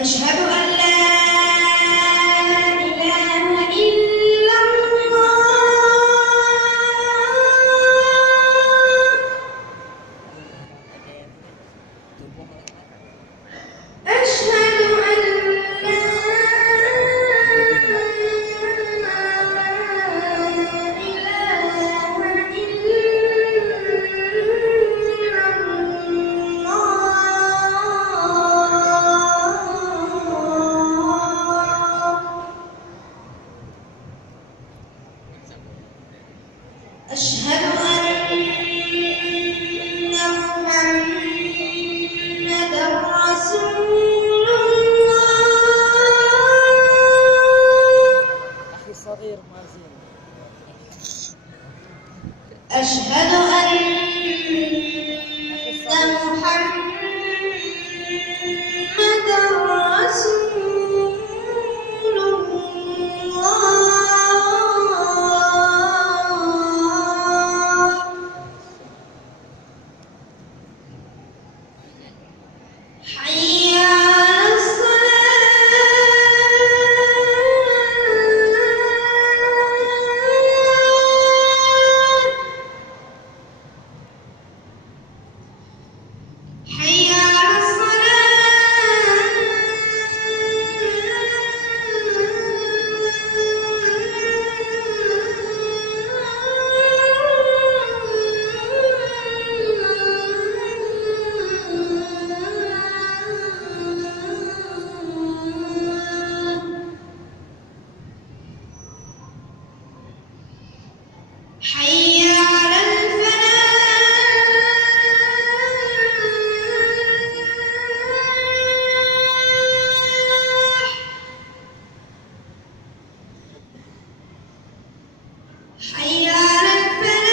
أشهد أن لا إله إلا الله. أشهد أن لا إله إلا الله. أشهد أن محمدًا رسول الله. أخي الصغير مازين. أشهد أن محمدًا رسول الله. حي على الصلاة. حي على حي على الفلاح. حي على الفلاح.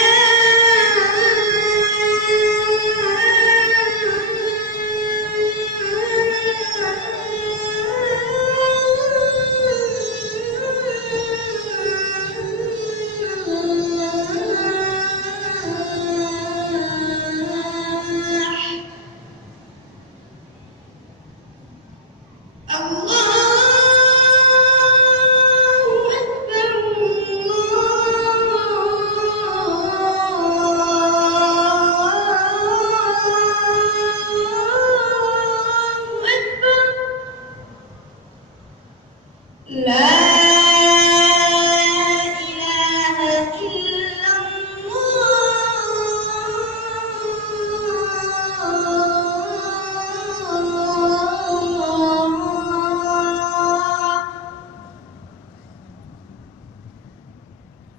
الله أكبر. الله أكبر. لا